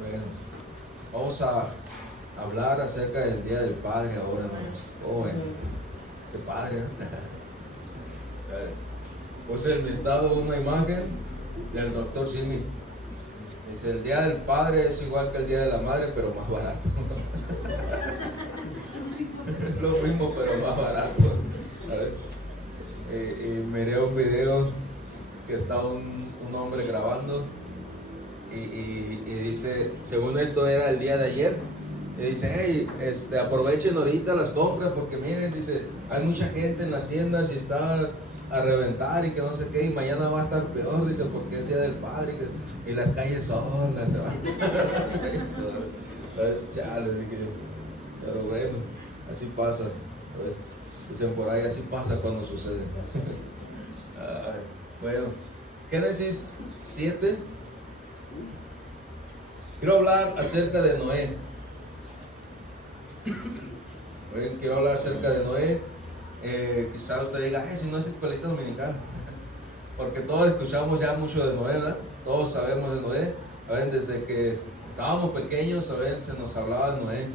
Bueno, vamos a hablar acerca del Día del Padre ahora, hermanos. Oh, bueno, qué padre, ¿eh? Puse en mi estado una imagen del doctor Jimmy. Dice, el Día del Padre es igual que el Día de la Madre, pero más barato. Lo mismo, pero más barato. Y miré un video que está un hombre grabando y dice, según esto era el día de ayer, y dice, hey, aprovechen ahorita las compras porque miren, dice, hay mucha gente en las tiendas y está a reventar y que no sé qué, y mañana va a estar peor, dice, porque es Día del Padre y las calles solas se van. Chale, dije yo. Pero bueno, así pasa. Dicen por ahí, así pasa cuando sucede. Bueno, Génesis 7. Quiero hablar acerca de Noé. Quiero hablar acerca de Noé. Quizás usted diga, si no es escuelita dominical. Porque todos escuchamos ya mucho de Noé, ¿verdad? Todos sabemos de Noé. Desde que estábamos pequeños, se nos hablaba de Noé.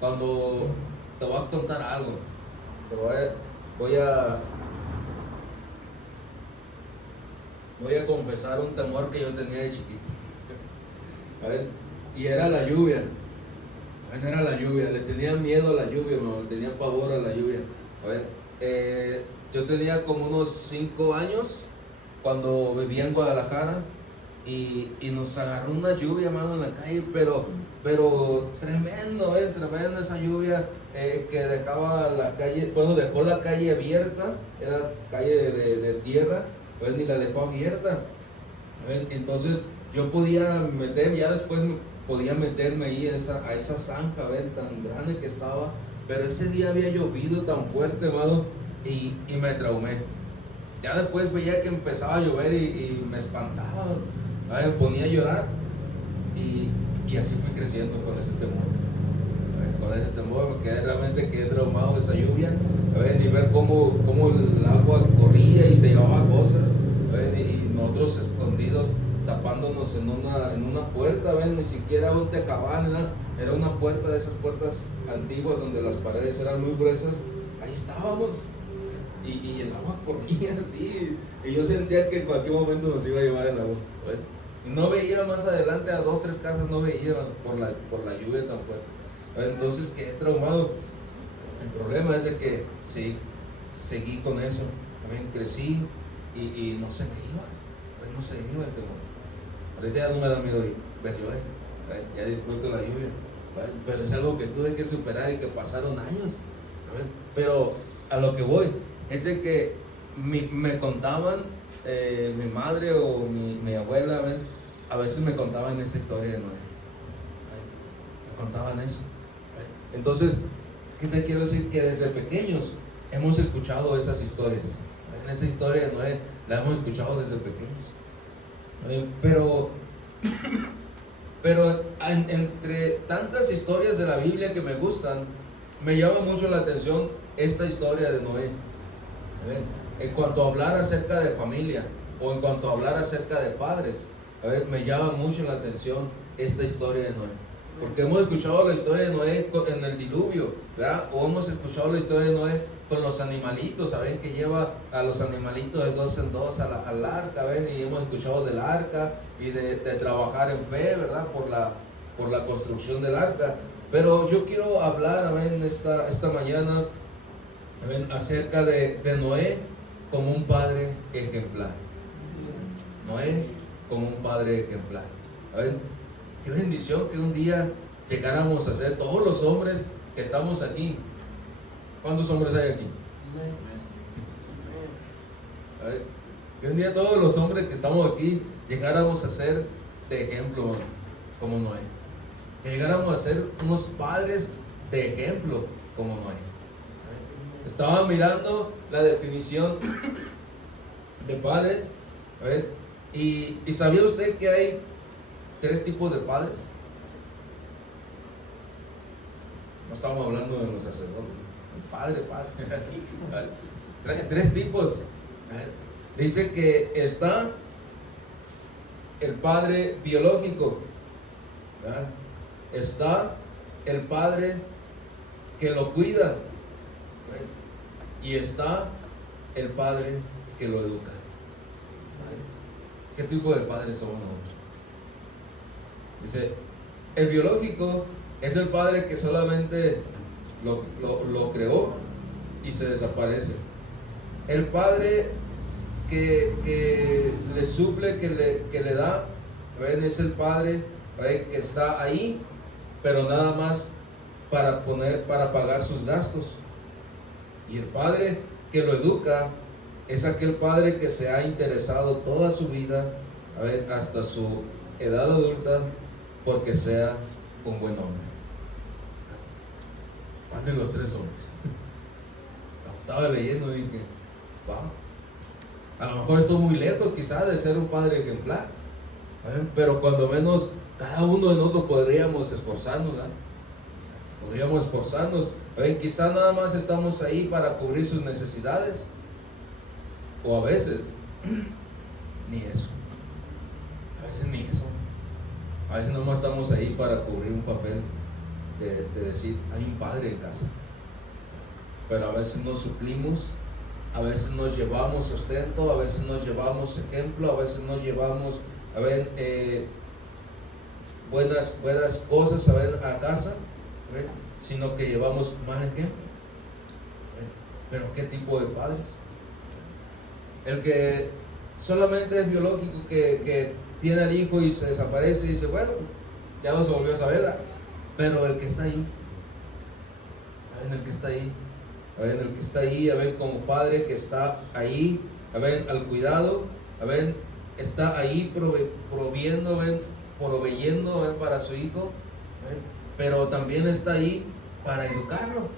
Cuando te voy a contar algo, voy a confesar un temor que yo tenía de chiquito. Y era la lluvia. Era la lluvia, le tenía miedo a la lluvia, le tenía pavor a la lluvia. Yo tenía como unos 5 años cuando vivía en Guadalajara y nos agarró una lluvia, mano, en la calle, pero tremendo, tremenda esa lluvia que dejaba la calle, bueno, dejó la calle abierta, era calle de tierra, pues ni la dejó abierta. Entonces yo podía meter, ya después podía meterme ahí a esa zanja, tan grande que estaba, pero ese día había llovido tan fuerte, hermano, y me traumé. Ya después veía que empezaba a llover y me espantaba, me ponía a llorar y así fui creciendo con ese temor. Me quedé traumado de esa lluvia, y ver cómo el agua corría y se llevaba cosas, y nosotros escondidos tapándonos en una puerta, ni siquiera un tecabán, era una puerta de esas puertas antiguas donde las paredes eran muy gruesas. Ahí estábamos y el agua corría así y yo sentía que en cualquier momento nos iba a llevar el agua. No veía más adelante, a 2, 3 casas no veía por la lluvia tan fuerte. Entonces quedé traumado. El problema es de que sí, seguí con eso, también crecí y no se me iba, no se me iba el temor. Ahorita ya no me da miedo ver llover, ya disfruto la lluvia, pero es algo que tuve que superar y que pasaron años. Pero a lo que voy es de que me contaban mi madre o mi abuela, a veces me contaban esta historia de Noé, me contaban eso. Entonces, ¿qué te quiero decir? Que desde pequeños hemos escuchado esas historias. Esa historia de Noé la hemos escuchado desde pequeños. Pero entre tantas historias de la Biblia que me gustan, me llama mucho la atención esta historia de Noé. En cuanto a hablar acerca de familia o en cuanto a hablar acerca de padres, me llama mucho la atención esta historia de Noé. Porque hemos escuchado la historia de Noé en el diluvio, ¿verdad? O hemos escuchado la historia de Noé con los animalitos, ¿saben? Que lleva a los animalitos de 2 en 2 al arca, ¿ven? Y hemos escuchado del arca y de trabajar en fe, ¿verdad? Por la construcción del arca. Pero yo quiero hablar, ¿saben? Esta mañana, ¿saben? Acerca de Noé como un padre ejemplar. Noé como un padre ejemplar. ¿Saben? Qué bendición que un día llegáramos a ser todos los hombres que estamos aquí. ¿Cuántos hombres hay aquí? Que un día todos los hombres que estamos aquí llegáramos a ser de ejemplo como Noé. Que llegáramos a ser unos padres de ejemplo como Noé. Estaba mirando la definición de padres. ¿Y sabía usted que hay 3 tipos de padres? No estamos hablando de los sacerdotes. Padre. Trae 3 tipos. Dice que está el padre biológico, ¿verdad? Está el padre que lo cuida, ¿verdad? Y está el padre que lo educa, ¿verdad? ¿Qué tipo de padres somos nosotros? Dice, el biológico es el padre que solamente lo creó y se desaparece. El padre que le suple, que le da, ¿ven? Es el padre, ¿ven? Que está ahí, pero nada más para pagar sus gastos. Y el padre que lo educa es aquel padre que se ha interesado toda su vida, ¿ven? Hasta su edad adulta, porque sea un buen hombre. ¿Cuál de los tres hombres? Estaba leyendo y dije, wow, a lo mejor estoy muy lejos quizás de ser un padre ejemplar, ¿eh? Pero cuando menos cada uno de nosotros podríamos esforzarnos, ¿verdad? Podríamos esforzarnos, ¿eh? Quizás nada más estamos ahí para cubrir sus necesidades, o a veces ni eso, a veces ni eso, a veces nada más estamos ahí para cubrir un papel de decir, hay un padre en casa. Pero a veces nos suplimos, a veces nos llevamos sustento, a veces nos llevamos ejemplo, a veces nos llevamos, buenas cosas, a casa, sino que llevamos mal ejemplo. Pero ¿qué tipo de padres? El que solamente es biológico, que tiene al hijo y se desaparece y dice, bueno, ya no se volvió a saber, pero el que está ahí, el que está ahí, el que está ahí, como padre que está ahí, al cuidado, está ahí proveyendo para su hijo, pero también está ahí para educarlo.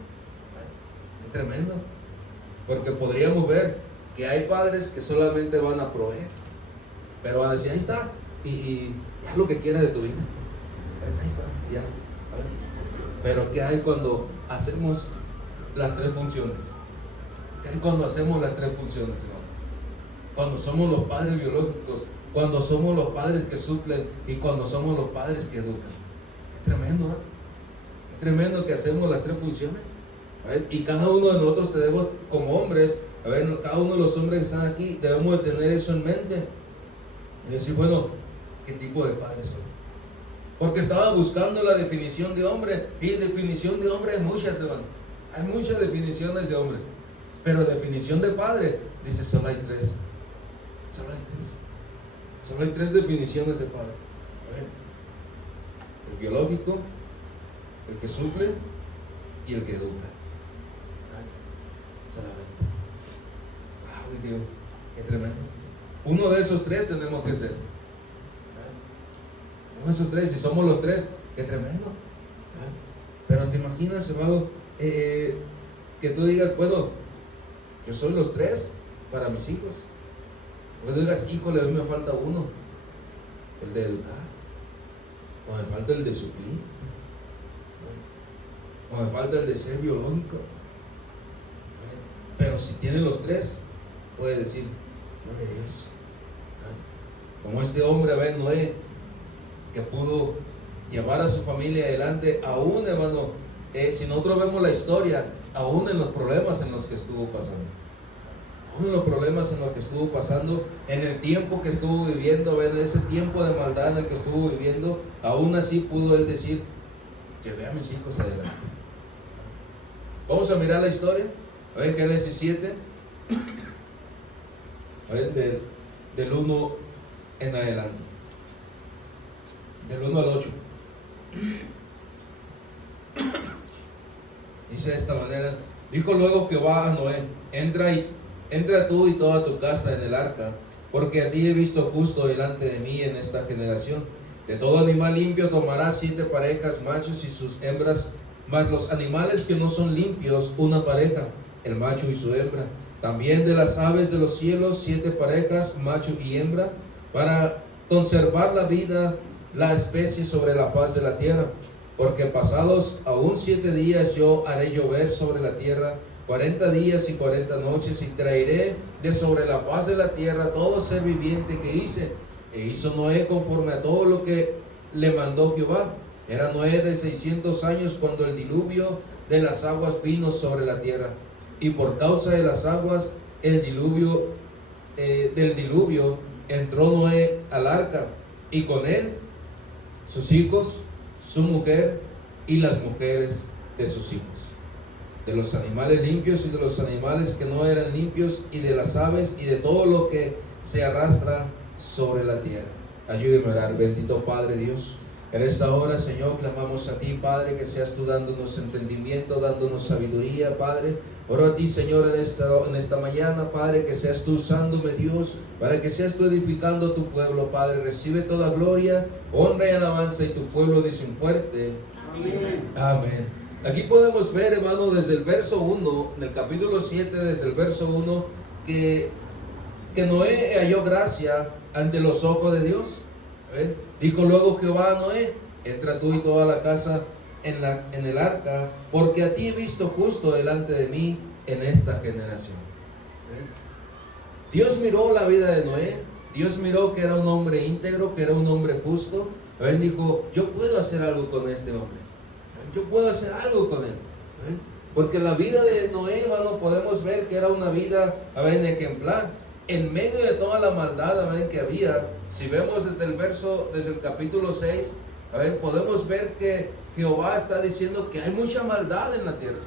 Es tremendo, porque podríamos ver que hay padres que solamente van a proveer, pero van a decir, ahí está, y haz lo que quieras de tu vida, ahí está, ya. Pero ¿qué hay cuando hacemos las tres funciones? ¿Qué hay cuando hacemos las tres funciones, hermano? Cuando somos los padres biológicos, cuando somos los padres que suplen y cuando somos los padres que educan. Es tremendo, ¿no? Es tremendo que hacemos las tres funciones. Y cada uno de nosotros tenemos, como hombres, cada uno de los hombres que están aquí, debemos de tener eso en mente y decir, bueno, ¿qué tipo de padre soy? Porque estaba buscando la definición de hombre, y definición de hombre hay muchas, hermano. Hay muchas definiciones de hombre, pero definición de padre, dice, solo hay tres. Solo hay tres definiciones de padre. El biológico, el que suple y el que educa. Solamente. Dios, qué tremendo. Uno de esos tres tenemos que ser. Uno de esos tres, si somos los tres, qué tremendo. Pero te imaginas, hermano, que tú digas, bueno, yo soy los tres para mis hijos. O que tú digas, híjole, a mí me falta uno, el de educar, o me falta el de suplir, o me falta el de ser biológico. Pero si tiene los tres, puede decir, gloria a Dios. Como este hombre, Noé, que pudo llevar a su familia adelante, aún, hermano, si nosotros vemos la historia, aún en los problemas en los que estuvo pasando, aún en los problemas en los que estuvo pasando, en el tiempo que estuvo viviendo, en ese tiempo de maldad en el que estuvo viviendo, aún así pudo él decir, llevé a mis hijos adelante. Vamos a mirar la historia, a ver, Génesis 7, a ver, del 1 en adelante, del 1 al 8. Dice de esta manera, dijo luego Jehová a Noé, entra tú y toda tu casa en el arca, porque a ti he visto justo delante de mí en esta generación. De todo animal limpio tomarás 7 parejas, machos y sus hembras, mas los animales que no son limpios, una pareja, el macho y su hembra. También de las aves de los cielos, 7 parejas, macho y hembra, para conservar la vida, la especie sobre la faz de la tierra. Porque pasados aún 7 días yo haré llover sobre la tierra 40 días y 40 noches, y traeré de sobre la faz de la tierra todo ser viviente que hice. E hizo Noé conforme a todo lo que le mandó Jehová. Era Noé de 600 años cuando el diluvio de las aguas vino sobre la tierra. Y por causa de las aguas del diluvio entró Noé al arca, y con él sus hijos, su mujer y las mujeres de sus hijos, de los animales limpios y de los animales que no eran limpios, y de las aves y de todo lo que se arrastra sobre la tierra. Ayúdeme a orar. Bendito Padre Dios, en esta hora, Señor, clamamos a ti, Padre, que seas tú dándonos entendimiento, dándonos sabiduría, Padre. Oro a ti, Señor, en esta mañana, Padre, que seas tú usándome, Dios, para que seas tú edificando tu pueblo, Padre. Recibe toda gloria, honra y alabanza, y tu pueblo dice un fuerte amén. Amén. Aquí podemos ver, hermano, desde el verso 1, en el capítulo 7, desde el verso 1, que Noé halló gracia ante los ojos de Dios. Dijo luego Jehová a Noé: entra tú y toda la casa en el arca, porque a ti he visto justo delante de mí en esta generación. Dios miró la vida de Noé. Dios miró que era un hombre íntegro, que era un hombre justo. Dijo: yo puedo hacer algo con este hombre. Yo puedo hacer algo con él. Porque la vida de Noé, hermano, podemos ver que era una vida ejemplar. En medio de toda la maldad que había, si vemos desde el capítulo 6, podemos ver que Jehová está diciendo que hay mucha maldad en la tierra.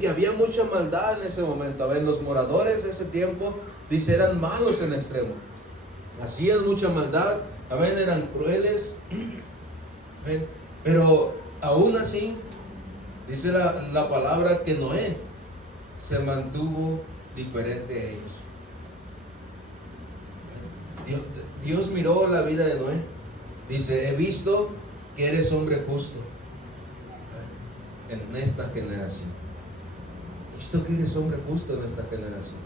Que había mucha maldad en ese momento. Los moradores de ese tiempo, dice, eran malos en extremo. Hacían mucha maldad, eran crueles. Pero aún así, dice la palabra que Noé se mantuvo diferente a ellos. Dios miró la vida de Noé. Dice: he visto que eres hombre justo en esta generación. He visto que eres hombre justo en esta generación.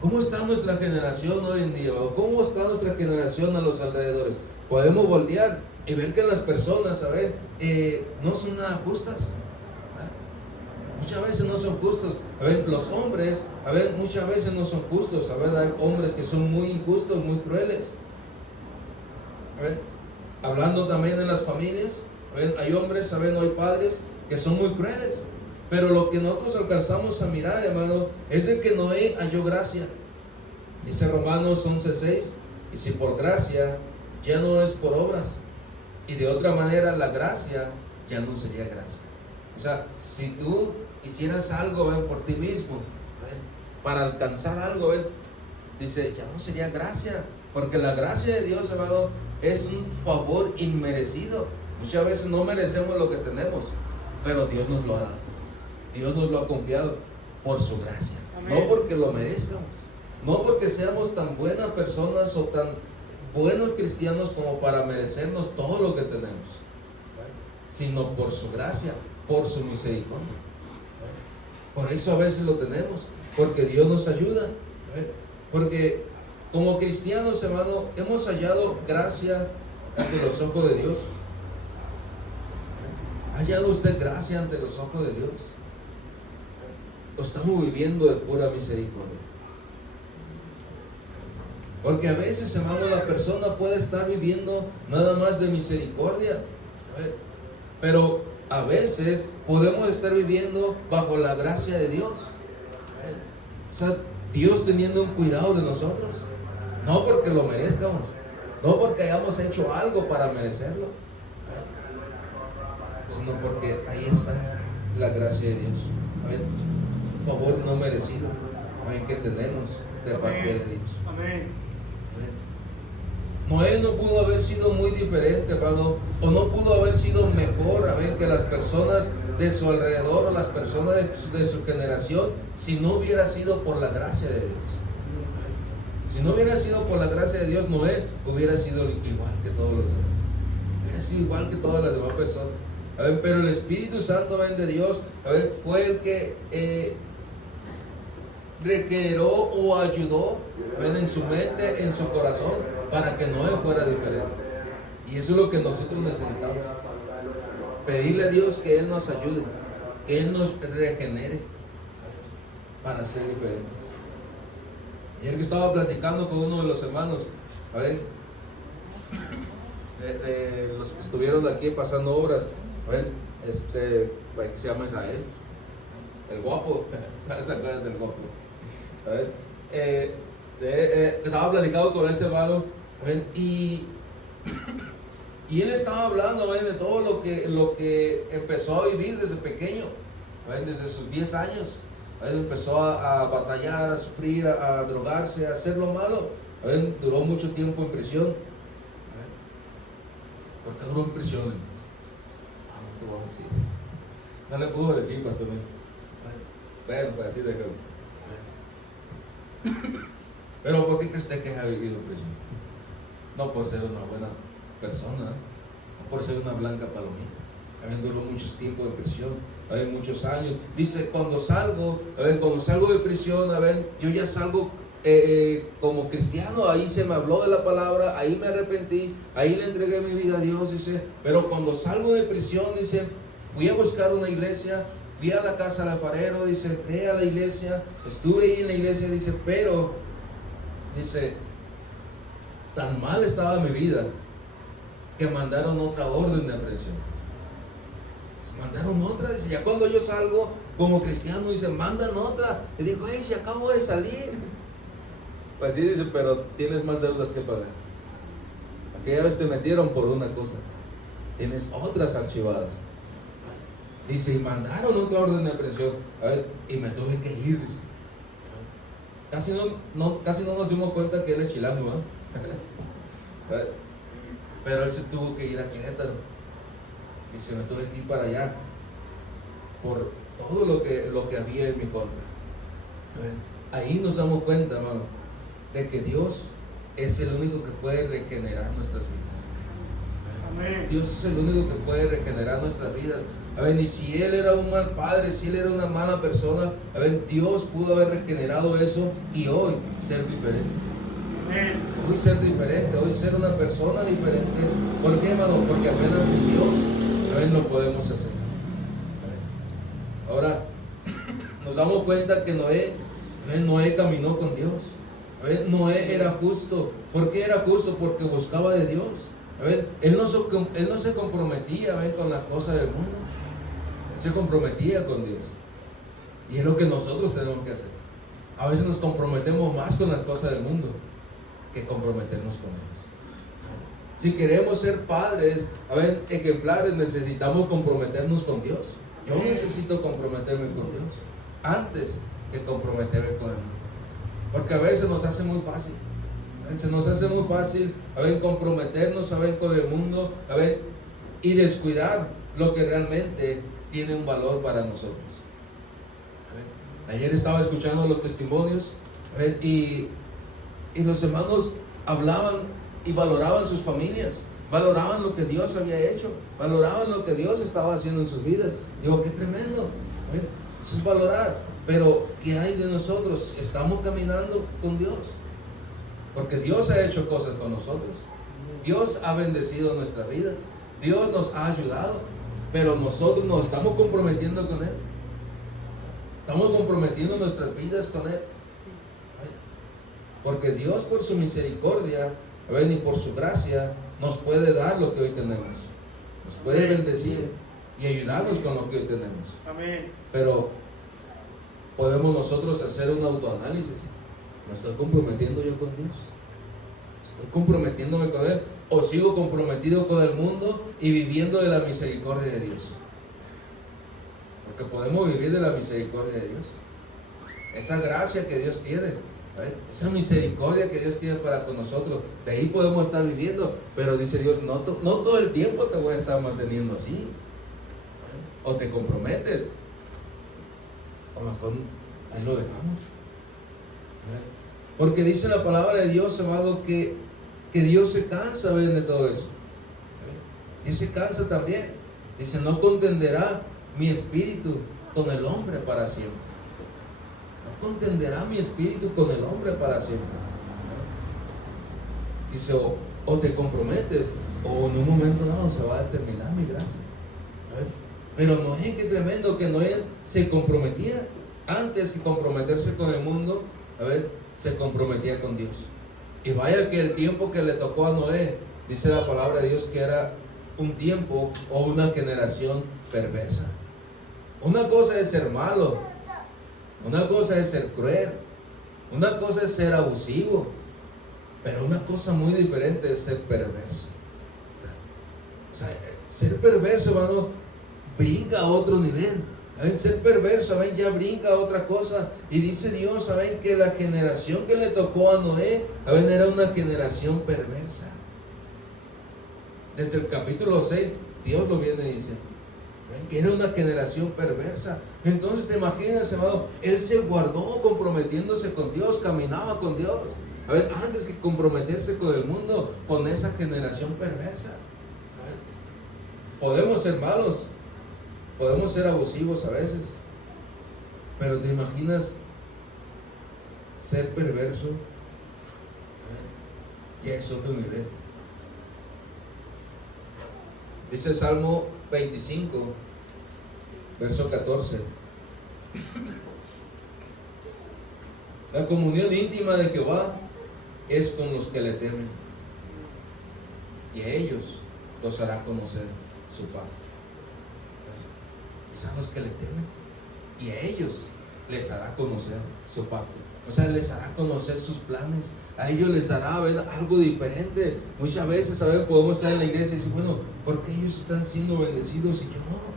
¿Cómo está nuestra generación hoy en día? ¿Cómo está nuestra generación a los alrededores? Podemos voltear y ver que las personas, no son nada justas. Muchas veces no son justos. Los hombres, muchas veces no son justos. Hay hombres que son muy injustos, muy crueles. Hablando también de las familias, hay hombres, hay padres que son muy crueles. Pero lo que nosotros alcanzamos a mirar, hermano, es de que Noé halló gracia. Dice Romanos 11:6: y si por gracia, ya no es por obras. Y de otra manera, la gracia ya no sería gracia. O sea, si tú hicieras algo por ti mismo, para alcanzar algo, dice, ya no sería gracia. Porque la gracia de Dios, hermano, es un favor inmerecido. Muchas veces no merecemos lo que tenemos, pero Dios nos lo ha dado. Dios nos lo ha confiado por su gracia. Amén. No porque lo merezcamos, no porque seamos tan buenas personas o tan buenos cristianos como para merecernos todo lo que tenemos, sino por su gracia, por su misericordia. Por eso a veces lo tenemos, porque Dios nos ayuda. Porque como cristianos, hermano, hemos hallado gracia ante los ojos de Dios. ¿Ha hallado usted gracia ante los ojos de Dios? Lo estamos viviendo de pura misericordia. Porque a veces, hermano, la persona puede estar viviendo nada más de misericordia, pero a veces podemos estar viviendo bajo la gracia de Dios. O sea, Dios teniendo un cuidado de nosotros, no porque lo merezcamos, no porque hayamos hecho algo para merecerlo, sino porque ahí está la gracia de Dios. Un favor no merecido que tenemos de parte de Dios. Amén. Noé no pudo haber sido muy diferente, hermano, o no pudo haber sido mejor, que las personas de su alrededor, o las personas de su generación, si no hubiera sido por la gracia de Dios. Si no hubiera sido por la gracia de Dios, Noé hubiera sido igual que todos los demás. Hubiera sido igual que todas las demás personas. Pero el Espíritu Santo de Dios, fue el que regeneró o ayudó en su mente, en su corazón, para que Noé fuera diferente. Y eso es lo que nosotros necesitamos: pedirle a Dios que Él nos ayude, que Él nos regenere para ser diferentes. Ayer que estaba platicando con uno de los hermanos, de los que estuvieron aquí pasando obras, que se llama Israel, el guapo, ¿se acuerdan del guapo? Estaba platicando con ese vago, y él estaba hablando de todo lo que empezó a vivir desde pequeño, desde sus 10 años. Empezó a batallar, a sufrir, a drogarse, a hacer lo malo. Duró mucho tiempo en prisión. ¿Por qué duró en prisión? No te voy a decir. No le puedo decir, pastor. Bueno, pues así déjalo. Pero ¿por qué cree usted que ha vivido en prisión? No por ser una buena persona, no por ser una blanca palomita. También duró mucho tiempo en prisión, muchos años. Dice, cuando salgo de prisión, yo ya salgo como cristiano. Ahí se me habló de la palabra, ahí me arrepentí, ahí le entregué mi vida a Dios, dice. Pero cuando salgo de prisión, dice, fui a buscar una iglesia, fui a la casa del alfarero, dice, entré a la iglesia, estuve ahí en la iglesia, dice, pero, dice, tan mal estaba mi vida que mandaron otra orden de aprehensión. Mandaron otra, dice, ya cuando yo salgo como cristiano, dice, mandan otra. Y dijo, hey, si acabo de salir. Pues sí, dice, pero tienes más deudas que pagar. Aquella vez te metieron por una cosa, tienes otras archivadas. Dice, y mandaron otra orden de aprehensión. Y me tuve que ir, dice. Casi no nos dimos cuenta que él es chilango, ¿no? Pero él se tuvo que ir a Querétaro. Y se me tuve que ir para allá por todo lo que había en mi contra. Ahí nos damos cuenta, hermano, de que Dios es el único que puede regenerar nuestras vidas. Amén. Dios es el único que puede regenerar nuestras vidas. Y si Él era un mal padre, si Él era una mala persona, Dios pudo haber regenerado eso y hoy ser diferente. Hoy ser diferente, hoy ser una persona diferente. ¿Por qué, hermano? Porque apenas en Dios lo podemos hacer. Ahora nos damos cuenta que Noé caminó con Dios. Noé era justo. ¿Por qué era justo? Porque buscaba de Dios. Él no se comprometía con las cosas del mundo. Él se comprometía con Dios. Y es lo que nosotros tenemos que hacer. A veces nos comprometemos más con las cosas del mundo que comprometernos con Dios. Si queremos ser padres, ejemplares, necesitamos comprometernos con Dios. Yo necesito comprometerme con Dios antes que comprometerme con el mundo. Porque a veces nos hace muy fácil. Se nos hace muy fácil comprometernos con el mundo y descuidar lo que realmente tiene un valor para nosotros. Ayer estaba escuchando los testimonios y los hermanos hablaban y valoraban sus familias, valoraban lo que Dios había hecho, valoraban lo que Dios estaba haciendo en sus vidas. Digo, qué tremendo, eso es valorar. Pero ¿qué hay de nosotros? ¿Estamos caminando con Dios? Porque Dios ha hecho cosas con nosotros. Dios ha bendecido nuestras vidas. Dios nos ha ayudado. Pero nosotros nos estamos comprometiendo con Él. Estamos comprometiendo nuestras vidas con Él. Porque Dios, por su misericordia y por su gracia, nos puede dar lo que hoy tenemos. Nos puede bendecir y ayudarnos con lo que hoy tenemos. Amén. Pero podemos nosotros hacer un autoanálisis. ¿Me estoy comprometiendo yo con Dios? ¿Estoy comprometiéndome con Él? ¿O sigo comprometido con el mundo y viviendo de la misericordia de Dios? Porque podemos vivir de la misericordia de Dios. Esa gracia que Dios tiene, esa misericordia que Dios tiene para con nosotros, de ahí podemos estar viviendo. Pero dice Dios, no todo el tiempo te voy a estar manteniendo así. O te comprometes, o mejor ahí lo dejamos. Porque dice la palabra de Dios, amado, que Dios se cansa de todo eso. Dios se cansa también. Dice, no contenderá mi espíritu con el hombre para siempre. No contenderá mi espíritu con el hombre para siempre. Dice, o te comprometes, o en un momento dado se va a terminar mi gracia. Pero Noé, qué tremendo que Noé se comprometía. Antes que comprometerse con el mundo, se comprometía con Dios. Y vaya que el tiempo que le tocó a Noé dice la palabra de Dios que era un tiempo o una generación perversa. Una cosa es ser malo, una cosa es ser cruel, una cosa es ser abusivo, pero una cosa muy diferente es ser perverso. O sea, ser perverso, hermano, brinca a otro nivel. ¿Saben? Ser perverso, ¿saben? Ya brinca a otra cosa. Y dice Dios, ¿saben? Que la generación que le tocó a Noé, ¿saben? Era una generación perversa. Desde el capítulo 6, Dios lo viene diciendo. ¿Saben? Que era una generación perversa. Entonces, te imaginas, hermano, él se guardó comprometiéndose con Dios, caminaba con Dios. A ver, antes que comprometerse con el mundo, con esa generación perversa. Podemos ser malos, podemos ser abusivos a veces, pero ¿te imaginas ser perverso? Ya es otro nivel. Dice el Salmo 25, verso 14. La comunión íntima de Jehová es con los que le temen, y a ellos los hará conocer su pacto. Es a los que le temen, y a ellos les hará conocer su pacto. O sea, les hará conocer sus planes. A ellos les hará ver algo diferente. Muchas veces, ¿sabes? Podemos estar en la iglesia y decir, bueno, ¿por qué ellos están siendo bendecidos y yo no?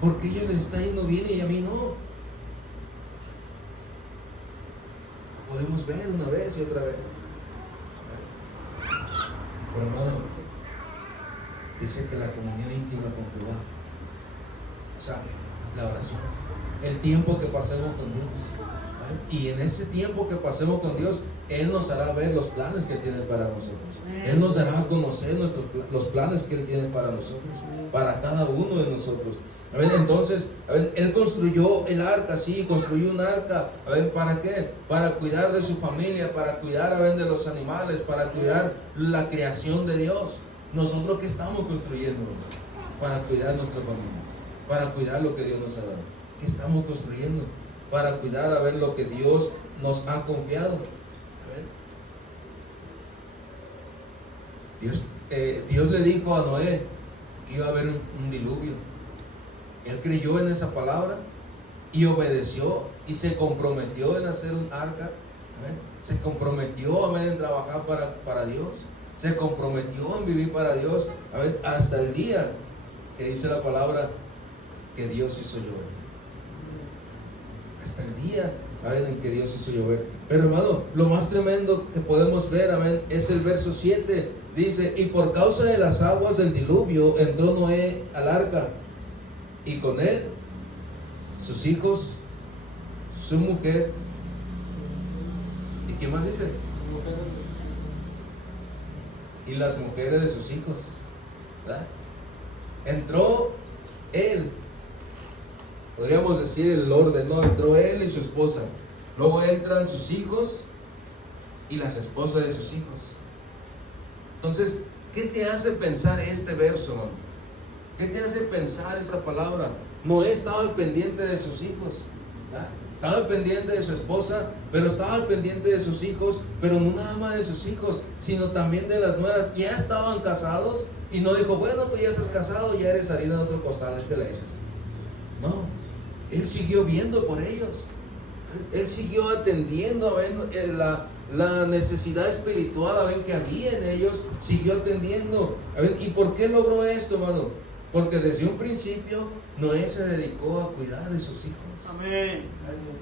¿Por qué ellos les está yendo bien y a mí no? Podemos ver una vez y otra vez. Pero hermano, dice que la comunión íntima con Jehová, o sea, la oración, el tiempo que pasemos con Dios, ¿vale? Y en ese tiempo que pasemos con Dios, Él nos hará ver los planes que Él tiene para nosotros. Él nos hará conocer los planes que Él tiene para nosotros, para cada uno de nosotros. A ver, entonces, a ver, Él construyó el arca, sí, construyó un arca. A ver, ¿para qué? Para cuidar de su familia, para cuidar, a ver, de los animales, para cuidar la creación de Dios. Nosotros, ¿qué estamos construyendo? Para cuidar nuestra familia, para cuidar lo que Dios nos ha dado. ¿Qué estamos construyendo? Para cuidar, a ver, lo que Dios nos ha confiado. A ver, Dios le dijo a Noé que iba a haber un diluvio. Él creyó en esa palabra y obedeció y se comprometió en hacer un arca. A ver, se comprometió, a ver, en trabajar para Dios. Se comprometió en vivir para Dios. A ver, hasta el día que dice la palabra que Dios hizo llover. Hasta el día, a ver, en que Dios hizo llover. Pero hermano, lo más tremendo que podemos ver, amén, es el verso 7. Dice, y por causa de las aguas del diluvio entró Noé al arca, y con él sus hijos, su mujer, ¿y qué más dice? Y las mujeres de sus hijos, ¿verdad? Entró él, podríamos decir el orden, ¿no? Entró él y su esposa, luego entran sus hijos y las esposas de sus hijos. Entonces, ¿qué te hace pensar este verso, hermano? ¿Qué te hace pensar esta palabra? Noé estaba al pendiente de sus hijos, ¿verdad? Estaba al pendiente de su esposa, pero estaba al pendiente de sus hijos, pero no nada más de sus hijos, sino también de las nueras. Ya estaban casados y no dijo, bueno, tú ya estás casado, ya eres harina de otro costal, te la echas. No, él siguió viendo por ellos. Él siguió atendiendo a ver la necesidad espiritual, a ver, que había en ellos, siguió atendiendo. A ver, ¿y por qué logró esto, hermano? Porque desde un principio Noé se dedicó a cuidar de sus hijos. Amén.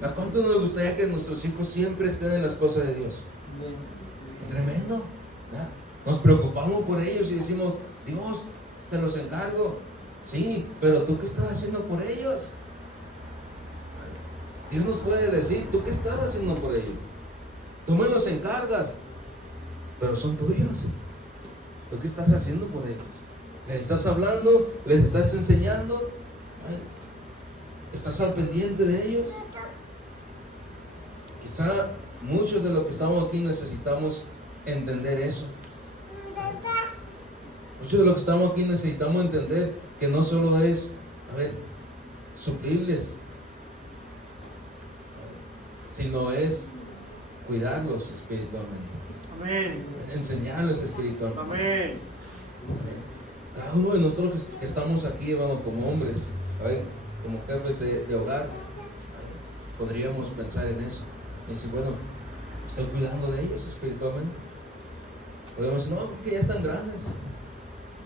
¿A cuánto nos gustaría que nuestros hijos siempre estén en las cosas de Dios? Tremendo, ¿verdad? Nos preocupamos por ellos y decimos, Dios, te los encargo. Sí, pero ¿tú qué estás haciendo por ellos? Dios nos puede decir, ¿tú qué estás haciendo por ellos? Tú me los encargas, pero son tuyos. ¿Tú qué estás haciendo por ellos? ¿Les estás hablando? ¿Les estás enseñando? ¿Estás al pendiente de ellos? Quizá muchos de los que estamos aquí necesitamos entender eso. Muchos de los que estamos aquí necesitamos entender que no solo es, a ver, suplirles, sino es cuidarlos espiritualmente. Amén. Enseñarles espiritualmente. Amén. Cada uno de nosotros que estamos aquí, hermano, como hombres, ¿saben? Como jefes de hogar, ¿saben? Podríamos pensar en eso. Y decir, bueno, estoy cuidando de ellos espiritualmente. Podemos decir, no, porque ya están grandes.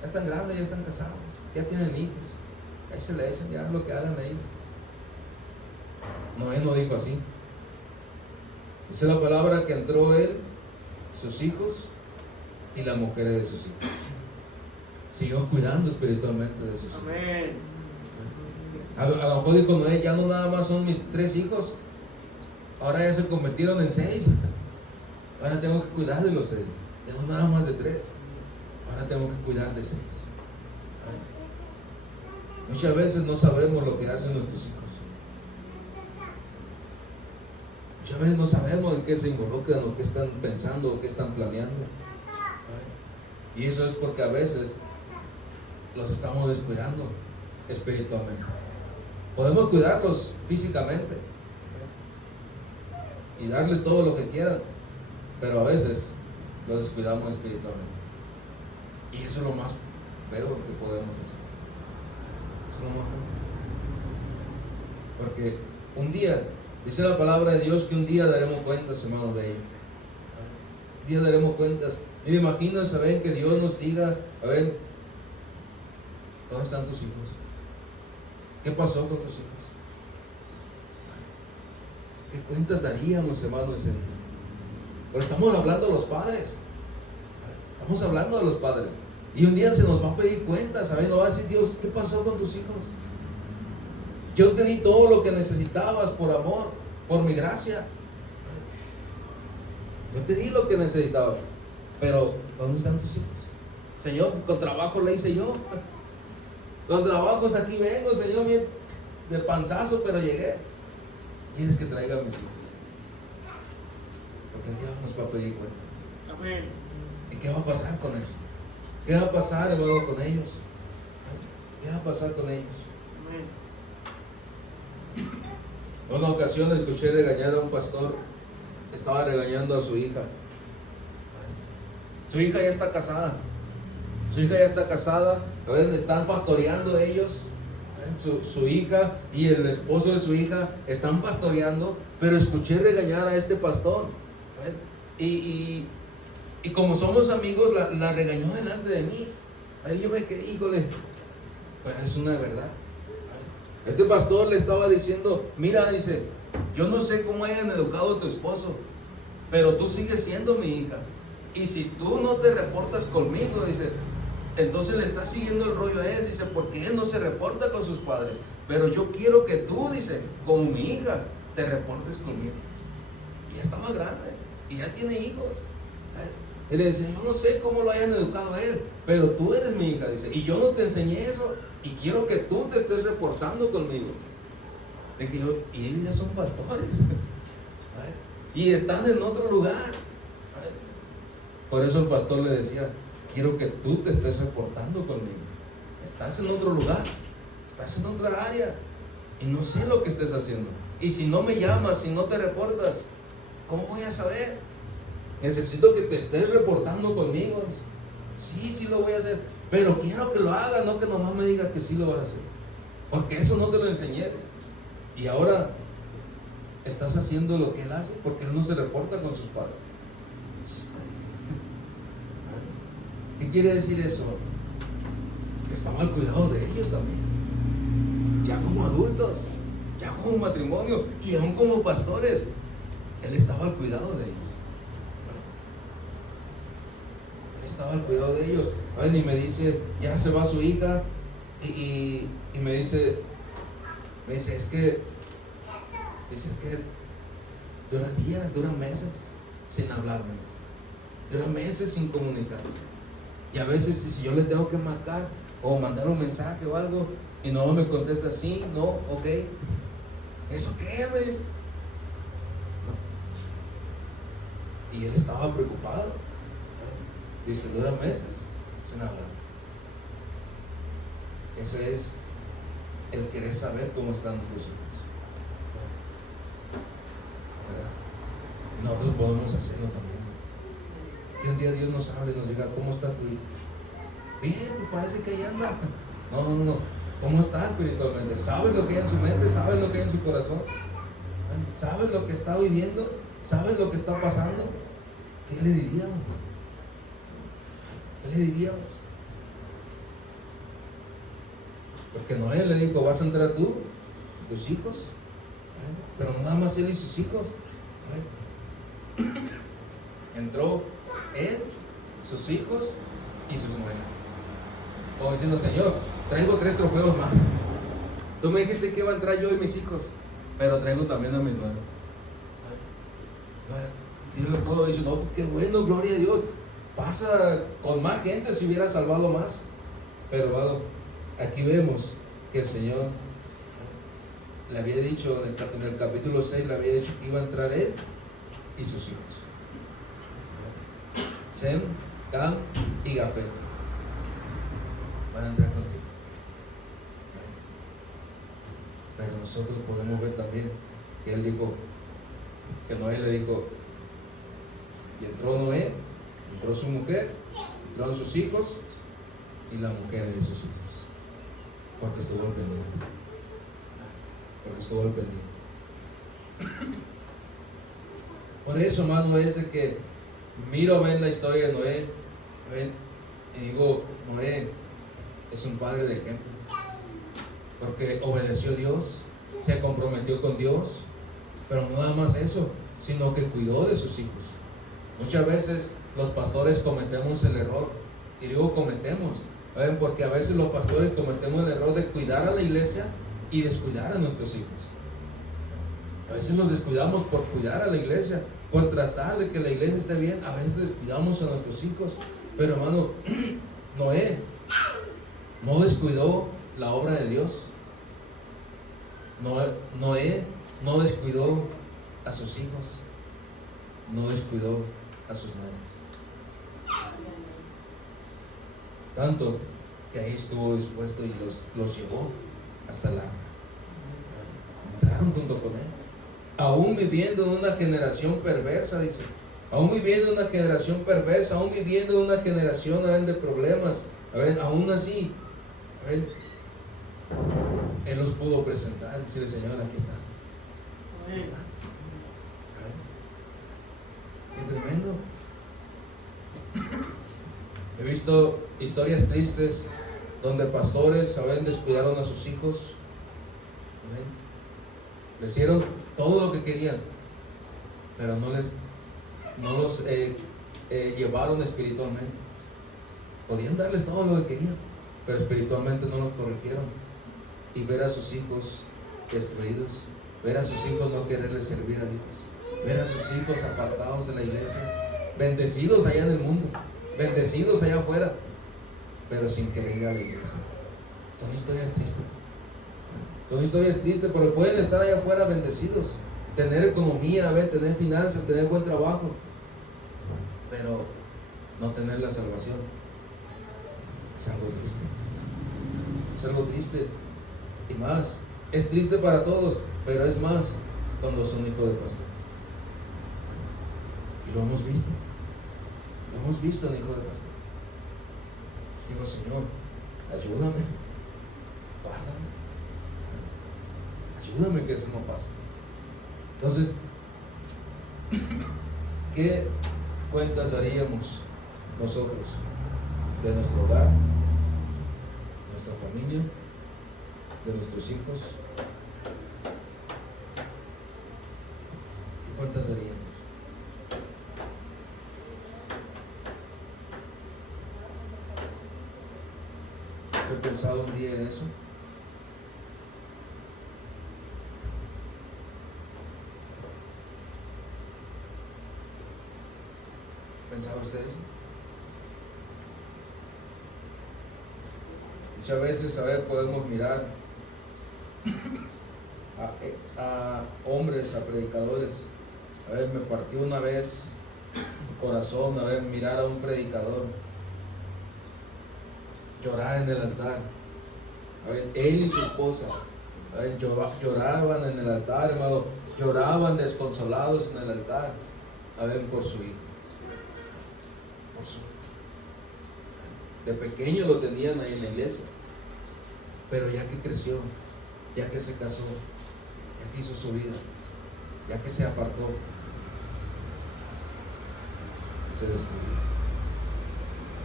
Ya están grandes, ya están casados, ya tienen hijos. Ahí se le echan, ya lo que hagan ellos. No, él no dijo así. Dice la palabra que entró él, sus hijos y las mujeres de sus hijos. Siguió cuidando espiritualmente de sus hijos. Amén. A lo mejor dijo Noé, ya no nada más son mis 3 hijos, ahora ya se convirtieron en 6. Ahora tengo que cuidar de los 6. Ya no nada más de 3. Ahora tengo que cuidar de 6. Muchas veces no sabemos lo que hacen nuestros hijos. Muchas veces no sabemos en qué se involucran, o qué están pensando, o qué están planeando. Y eso es porque a veces los estamos descuidando espiritualmente. Podemos cuidarlos físicamente y darles todo lo que quieran, pero a veces los descuidamos espiritualmente. Y eso es lo más feo que podemos hacer. Eso es lo más feo. Porque un día, dice la palabra de Dios que un día daremos cuentas, hermanos, de ello. Un día daremos cuentas. Y me imagino, saben, que Dios nos diga, a ver, ¿dónde están tus hijos? ¿Qué pasó con tus hijos? ¿Qué cuentas daríamos, hermano, ese día? Pero estamos hablando de los padres. Estamos hablando de los padres. Y un día se nos va a pedir cuentas, ¿sabes? Nos va a decir Dios, ¿qué pasó con tus hijos? Yo te di todo lo que necesitabas por amor, por mi gracia. Yo te di lo que necesitabas. Pero, ¿dónde están tus hijos? Señor, con trabajo le hice yo. Con trabajos aquí vengo, Señor, bien de panzazo, pero llegué. ¿Quieres que traiga a mis hijos? Porque el Dios nos va a pedir cuentas. Amén. ¿Y qué va a pasar con eso? ¿Qué va a pasar, hermano, con ellos? ¿Qué va a pasar con ellos? Amén. En una ocasión escuché regañar a un pastor. Estaba regañando a su hija. Su hija ya está casada. Su hija ya está casada. A veces están pastoreando ellos. Su hija y el esposo de su hija están pastoreando. Pero escuché regañar a este pastor. Y como somos amigos, la regañó delante de mí. Ahí yo me quedé, híjole, pero es una verdad. Este pastor le estaba diciendo, mira, dice, yo no sé cómo hayan educado a tu esposo, pero tú sigues siendo mi hija. Y si tú no te reportas conmigo, dice, entonces le estás siguiendo el rollo a él, dice, porque él no se reporta con sus padres. Pero yo quiero que tú, dice, como mi hija, te reportes conmigo. Y ya está más grande, y ya tiene hijos. Y le dice, yo no sé cómo lo hayan educado a él, pero tú eres mi hija, dice, y yo no te enseñé eso, y quiero que tú te estés reportando conmigo. Dije yo, y ellos ya son pastores, y están en otro lugar. Por eso el pastor le decía, quiero que tú te estés reportando conmigo. Estás en otro lugar, estás en otra área, y no sé lo que estés haciendo. Y si no me llamas, si no te reportas, ¿cómo voy a saber? Necesito que te estés reportando conmigo. Sí lo voy a hacer, pero quiero que lo hagas, no que nomás me digas que sí lo vas a hacer, porque eso no te lo enseñé. Y ahora estás haciendo lo que él hace, porque él no se reporta con sus padres. ¿Qué quiere decir eso? Que estamos al cuidado de ellos también, ya como adultos, ya como matrimonio, y aún como pastores. Él estaba al cuidado de ellos. Estaba al cuidado de ellos. Y me dice, ya se va su hija, y me dice, es que duran días, duran meses sin hablarme, duran meses sin comunicarse. Y a veces si yo les tengo que marcar o mandar un mensaje o algo y no me contesta sí, no, ok, ¿eso qué es? No. Y él estaba preocupado. Dice, dura meses sin hablar. Ese es el querer saber cómo están nuestros hijos, ¿verdad? Y nosotros podemos hacerlo también. que un día Dios nos hable y nos diga, ¿cómo está tu hijo? Bien, pues parece que ahí anda. No. ¿Cómo está espiritualmente? ¿Sabes lo que hay en su mente? ¿Sabes lo que hay en su corazón? ¿Sabes lo que está viviendo? ¿Sabes lo que está pasando? ¿Qué le diríamos? ¿Qué le diríamos? Porque Noé le dijo, vas a entrar tú, tus hijos, pero no nada más él y sus hijos. Entró él, sus hijos y sus nueras. Como diciendo, Señor, traigo 3 trofeos más. Tú me dijiste que iba a entrar yo y mis hijos, pero traigo también a mis nueras. Yo le puedo decir, no, qué bueno, gloria a Dios. Pasa con más gente si hubiera salvado más. Pero bueno, aquí vemos que el Señor le había dicho en el capítulo 6, le había dicho que iba a entrar él y sus hijos. Sem, Cam y Jafet van a entrar contigo. Pero nosotros podemos ver también que él dijo, que Noé le dijo, y entró Noé, entró su mujer, entraron sus hijos y la mujer de sus hijos, porque estuvo al pendiente. Porque estuvo al pendiente. Por eso, hermano, es de que miro, ven la historia de Noé, ven, y digo, Noé es un padre de ejemplo, porque obedeció a Dios, se comprometió con Dios, pero no nada más eso, sino que cuidó de sus hijos. Muchas veces los pastores cometemos el error, y digo cometemos, ¿ven? Porque a veces los pastores cometemos el error de cuidar a la iglesia y descuidar a nuestros hijos. A veces nos descuidamos por cuidar a la iglesia, por tratar de que la iglesia esté bien. A veces descuidamos a nuestros hijos. Pero hermano, Noé no descuidó la obra de Dios. Noé no descuidó a sus hijos, no descuidó a sus nueras. Tanto que ahí estuvo dispuesto y los llevó hasta el arca. Entraron junto con él. Aún viviendo en una generación perversa, dice. Aún viviendo en una generación perversa, aún viviendo en una generación de problemas. Aún así, él los pudo presentar. Dice el Señor, aquí está. Aquí está. Qué tremendo. He visto historias tristes donde pastores descuidaron a sus hijos. Le hicieron todo lo que querían, pero no los llevaron espiritualmente. Podían darles todo lo que querían, pero espiritualmente no los corrigieron. Y ver a sus hijos destruidos, ver a sus hijos no quererles servir a Dios, ver a sus hijos apartados de la iglesia, bendecidos allá en el mundo, bendecidos allá afuera, pero sin querer ir a la iglesia. Son historias tristes. Son historias tristes, porque pueden estar allá afuera bendecidos, tener economía, tener finanzas, tener buen trabajo, pero no tener la salvación. Es algo triste. Es algo triste. Y más, es triste para todos, pero es más cuando son hijos de pastor. Y lo hemos visto. Lo hemos visto en hijo de pastor. Digo, Señor, ayúdame, guárdame. Ayúdame que eso no pase. Entonces, ¿qué cuentas haríamos nosotros de nuestro hogar, nuestra familia, de nuestros hijos? ¿Qué cuentas haríamos? ¿He pensado un día en eso? ¿Pensaba usted eso? Muchas veces, podemos mirar a hombres, a predicadores. Me partió una vez el corazón, mirar a un predicador llorar en el altar. Él y su esposa, lloraban en el altar, hermano, lloraban desconsolados en el altar, por su hijo. De pequeño lo tenían ahí en la iglesia, pero ya que creció, ya que se casó, ya que hizo su vida, ya que se apartó, se destruyó.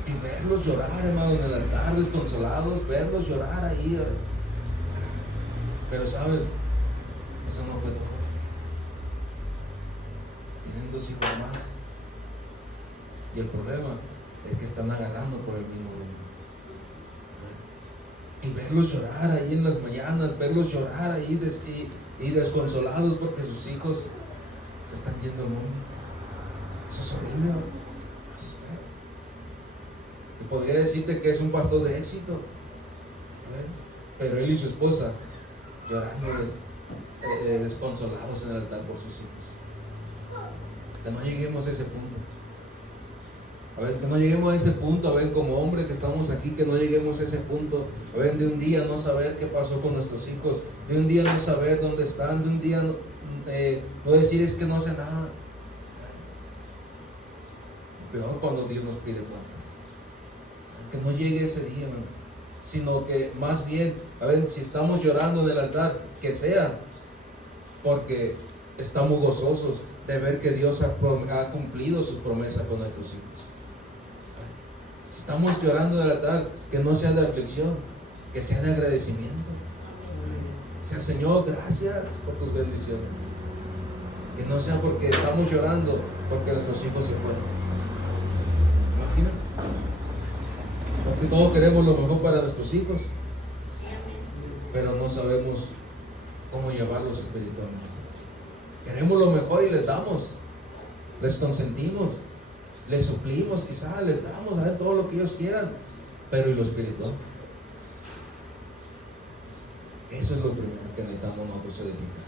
Y verlos llorar, hermano, en el altar, desconsolados, verlos llorar ahí. Pero sabes, eso no fue todo. Tienen 2 hijos más. Y el problema es que están agarrando por el mismo rumbo. Y verlos llorar ahí en las mañanas, verlos llorar ahí y desconsolados porque sus hijos se están yendo al mundo. Eso es horrible. Eso es feo. Y podría decirte que es un pastor de éxito, pero él y su esposa llorando desconsolados en el altar por sus hijos. Que no lleguemos a ese punto. Que no lleguemos a ese punto, como hombres que estamos aquí, que no lleguemos a ese punto, de un día no saber qué pasó con nuestros hijos, de un día no saber dónde están, de un día no decir es que no sé nada. Peor cuando Dios nos pide cuentas. Que no llegue ese día, sino que más bien, si estamos llorando en el altar, que sea porque estamos gozosos de ver que Dios ha cumplido su promesa con nuestros hijos. Estamos llorando en el altar, que no sea de aflicción, que sea de agradecimiento. Sea, Señor, gracias por tus bendiciones. Que no sea porque estamos llorando porque nuestros hijos se fueron. ¿Imaginas? Porque todos queremos lo mejor para nuestros hijos, pero no sabemos cómo llevarlos espiritualmente. Queremos lo mejor y les damos, les consentimos, les suplimos, quizás les damos todo lo que ellos quieran, pero ¿y lo espiritual? Eso es lo primero que necesitamos nosotros edificar.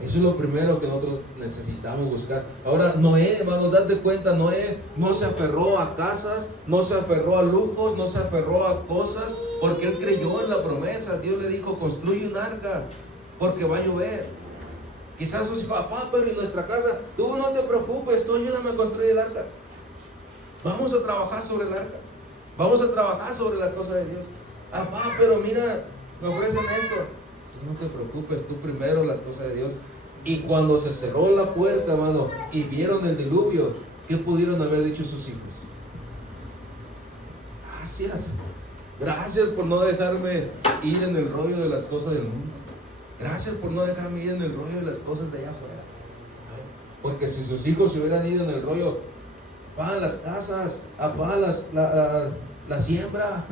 Eso es lo primero que nosotros necesitamos buscar. Ahora, Noé, hermano, date cuenta, Noé no se aferró a casas, no se aferró a lujos, no se aferró a cosas, porque él creyó en la promesa. Dios le dijo, construye un arca, porque va a llover. Quizás sus hijos, papá, pero en nuestra casa, tú no te preocupes, tú ayúdame a construir el arca. Vamos a trabajar sobre el arca. Vamos a trabajar sobre la cosa de Dios. Papá, pero mira, me ofrecen esto. No te preocupes, tú primero las cosas de Dios. Y cuando se cerró la puerta, hermano, y vieron el diluvio, ¿qué pudieron haber dicho sus hijos? Gracias por no dejarme ir en el rollo de las cosas del mundo. Gracias por no dejarme ir en el rollo de las cosas de allá afuera. Porque si sus hijos se hubieran ido en el rollo, apaga las casas, apaga la siembra,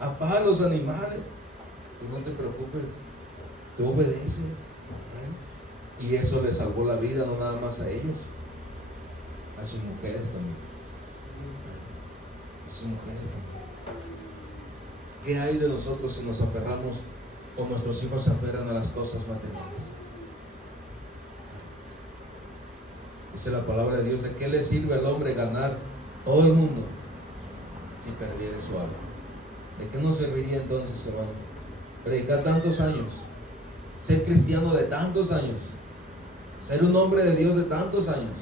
apaga los animales. Tú no te preocupes, tú obedeces. Y eso les salvó la vida, no nada más a ellos, a sus mujeres también. A sus mujeres también. ¿Qué hay de nosotros si nos aferramos o nuestros hijos se aferran a las cosas materiales? Dice la palabra de Dios, ¿de qué le sirve al hombre ganar todo el mundo si perdiera su alma? ¿De qué nos serviría entonces, hermano, predicar tantos años, ser cristiano de tantos años, ser un hombre de Dios de tantos años,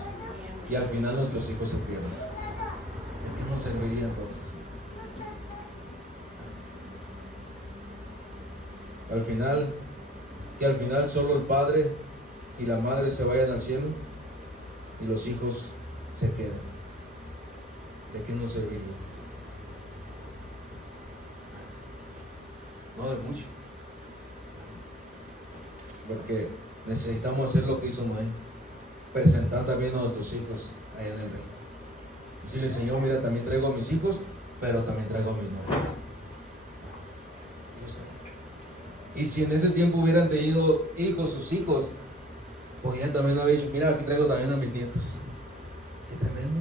y al final nuestros hijos se pierden? ¿De qué nos serviría entonces? Que al final solo el padre y la madre se vayan al cielo y los hijos se queden. ¿De qué nos serviría? No de mucho, porque necesitamos hacer lo que hizo Noé, presentar también a nuestros hijos allá en el reino. Decirle, Señor, mira, también traigo a mis hijos, pero también traigo a mis nueras. Y si en ese tiempo hubieran tenido hijos, sus hijos, podían también haber dicho, mira, aquí traigo también a mis nietos. Qué tremendo.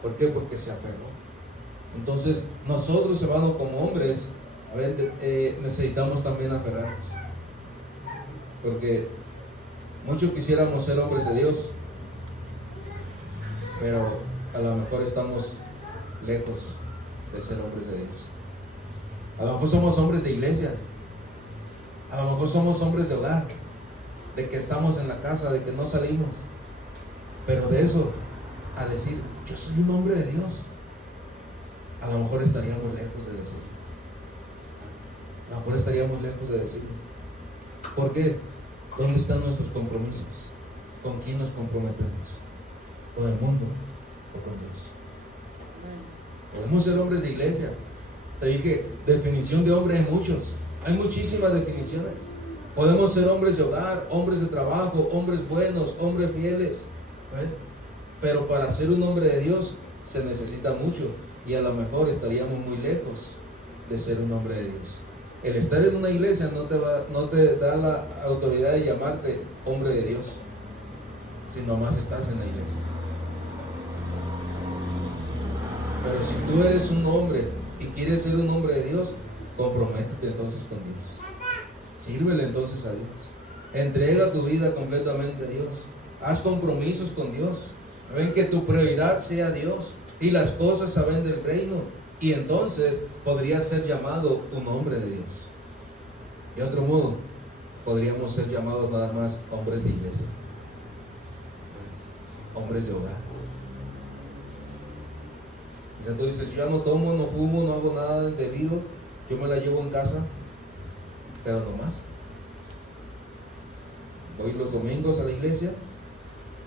¿Por qué? Porque se aferró. Entonces, nosotros, hermanos, como hombres, necesitamos también aferrarnos. Porque muchos quisiéramos ser hombres de Dios, pero a lo mejor estamos lejos de ser hombres de Dios. A lo mejor somos hombres de iglesia, a lo mejor somos hombres de hogar, de que estamos en la casa, de que no salimos, pero de eso a decir, yo soy un hombre de Dios, a lo mejor estaríamos lejos de decirlo. A lo mejor estaríamos lejos de decirlo. ¿Por qué? ¿Dónde están nuestros compromisos? ¿Con quién nos comprometemos? ¿Con el mundo o con Dios? Podemos ser hombres de iglesia. Te dije, definición de hombre hay muchos. Hay muchísimas definiciones. Podemos ser hombres de hogar, hombres de trabajo, hombres buenos, hombres fieles. Pero para ser un hombre de Dios se necesita mucho. Y a lo mejor estaríamos muy lejos de ser un hombre de Dios. El estar en una iglesia no te da la autoridad de llamarte hombre de Dios, si nomás estás en la iglesia. Pero si tú eres un hombre y quieres ser un hombre de Dios, comprométete entonces con Dios. Sírvele entonces a Dios. Entrega tu vida completamente a Dios. Haz compromisos con Dios. Ven que tu prioridad sea Dios y las cosas saben del reino. Y entonces podrías ser llamado un hombre de Dios. De otro modo, podríamos ser llamados nada más hombres de iglesia, hombres de hogar. O sea, tú dices, yo ya no tomo, no fumo, no hago nada indebido, yo me la llevo en casa, pero no más. Voy los domingos a la iglesia,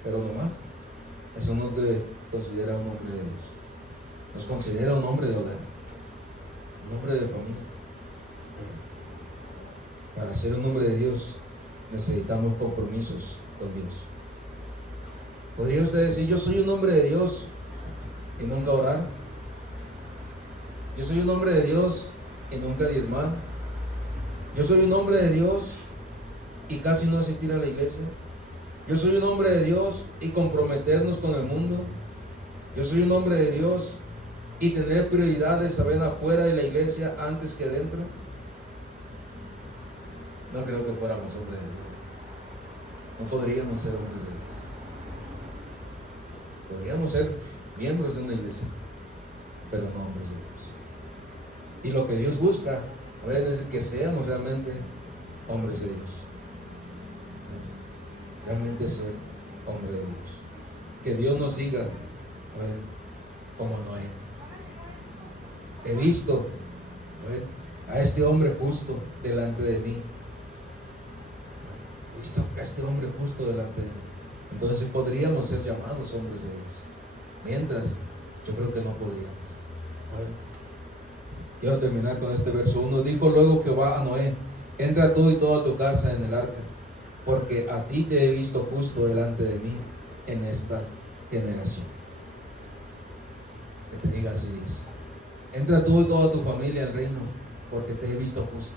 pero no más. Eso no te considera un hombre de Dios. Nos considera un hombre de hogar, un hombre de familia. Para ser un hombre de Dios necesitamos compromisos con Dios. ¿Podría usted decir, yo soy un hombre de Dios y nunca orar? Yo soy un hombre de Dios y nunca diezmar. Yo soy un hombre de Dios y casi no asistir a la iglesia. Yo soy un hombre de Dios y comprometernos con el mundo. Yo soy un hombre de Dios y tener prioridades, saber afuera de la iglesia antes que dentro. No creo que fuéramos hombres de Dios. No podríamos ser hombres de Dios. Podríamos ser miembros de una iglesia, pero no hombres de Dios. Y lo que Dios busca, a ver, es que seamos realmente hombres de Dios. Realmente ser hombre de Dios. Que Dios nos diga, a ver, como Noé. He visto, a ver, a este hombre justo delante de mí. He visto a este hombre justo delante de mí. Entonces podríamos ser llamados hombres de Dios. Mientras, yo creo que no podríamos. A ver. Quiero terminar con este verso 1. Dijo luego Jehová a Noé: entra tú y toda tu casa en el arca, porque a ti te he visto justo delante de mí en esta generación. Que te diga así Dios. Entra tú y toda tu familia al reino, porque te he visto justo.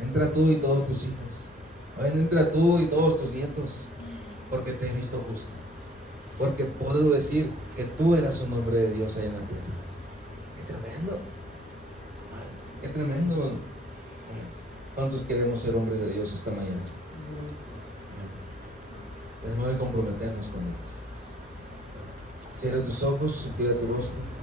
Entra tú y todos tus hijos. Entra tú y todos tus nietos, porque te he visto justo. Porque puedo decir que tú eras un hombre de Dios allá en la tierra. ¡Qué tremendo! ¡Qué tremendo, hermano! ¿Cuántos queremos ser hombres de Dios esta mañana? Debemos de comprometernos con Dios. Cierra tus ojos, inclina tu rostro.